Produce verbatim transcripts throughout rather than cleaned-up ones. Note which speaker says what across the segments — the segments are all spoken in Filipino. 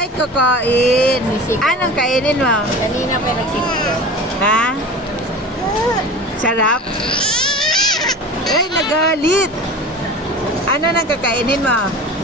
Speaker 1: Ay, kakain. Anong kainin mo?
Speaker 2: Kanina pa nagsisito.
Speaker 1: Ha? Sarap? Ay, nagalit. Ano nang kakainin mo?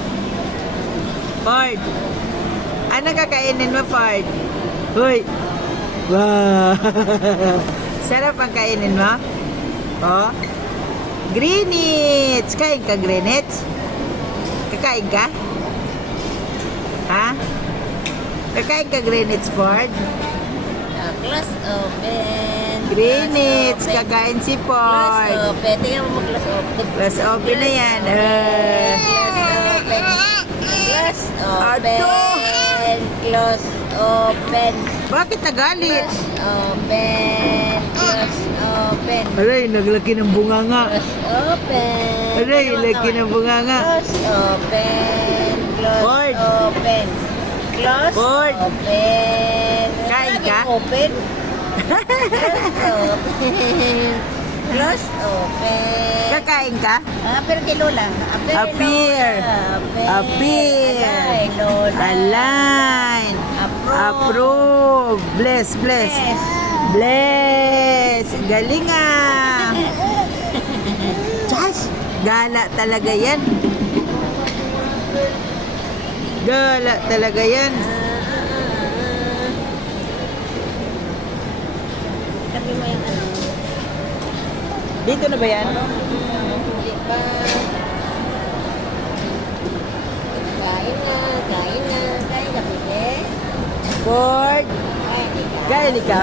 Speaker 1: Ford. Ano kakainin mo, Ford? Hoy. Wow. Sarap ang kainin mo? Oh. Greenwich. Kain ka, Greenwich? Kakain ka? Ha? Kakain ka, Greenwich, Ford?
Speaker 2: Uh, class open.
Speaker 1: Greenwich.
Speaker 2: Class open.
Speaker 1: Kakain si
Speaker 2: Class
Speaker 1: Ford.
Speaker 2: open. Tingnan mo mag-class open.
Speaker 1: Class open na yan. Uh,
Speaker 2: Class open. Class open.
Speaker 1: Ato!
Speaker 2: Class open.
Speaker 1: bakit nagalit?
Speaker 2: Class open. Class open.
Speaker 1: Aray, naglaki ng bunganga.
Speaker 2: Class open.
Speaker 1: Aray, laki ng bunganga.
Speaker 2: Close open. Close
Speaker 1: Ford.
Speaker 2: open. Close
Speaker 1: Ford.
Speaker 2: open.
Speaker 1: Kain
Speaker 2: Laging
Speaker 1: ka?
Speaker 2: Open. Close open. Close open.
Speaker 1: Kakain ka?
Speaker 2: Ah, pero kay Lola. Appear.
Speaker 1: Appear. Appear.
Speaker 2: Alay, Lola.
Speaker 1: Align.
Speaker 2: Approve.
Speaker 1: Approve. Bless, bless.
Speaker 2: Yes.
Speaker 1: Bless. Galing ah. Chas, gala talaga yan. Gala talaga yan.
Speaker 2: Sabi mo yung ano.
Speaker 1: Dito na ba yan?
Speaker 2: Hindi pa. Kain na, kain na, kain na, bebe.
Speaker 1: Ford.
Speaker 2: Kain ka.
Speaker 1: Kain ikaw.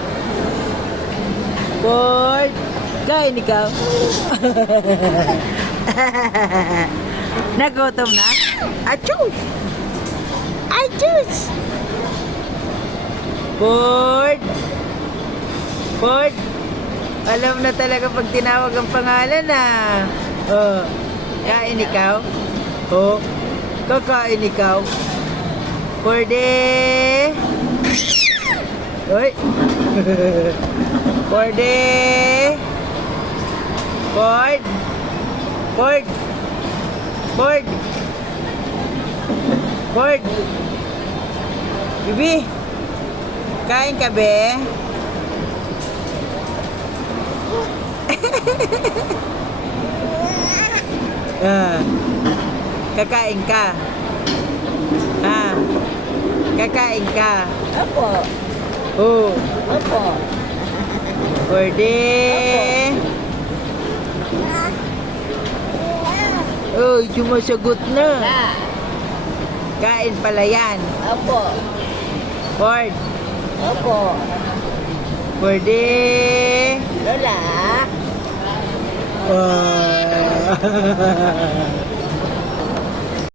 Speaker 1: Ford. Kain ikaw. Nagutom na? Achus! Achus! Ford! Ford! Alam na talaga pag tinawag ang pangalan na. Oh. Kain ikaw? Oh. Kakain ikaw? Forde! Uy! Forde! Ford! Ford! Ford! Ford! Bibi! Kain ka, be? Ah, kakain ka? Ah, kakain ka?
Speaker 2: Opo.
Speaker 1: Oh,
Speaker 2: Opo.
Speaker 1: Forde! Oh, sumasagot na.
Speaker 2: La.
Speaker 1: Kain pala yan.
Speaker 2: Opo.
Speaker 1: Ford!
Speaker 2: Opo.
Speaker 1: Forde!
Speaker 2: Lola.
Speaker 1: Ah.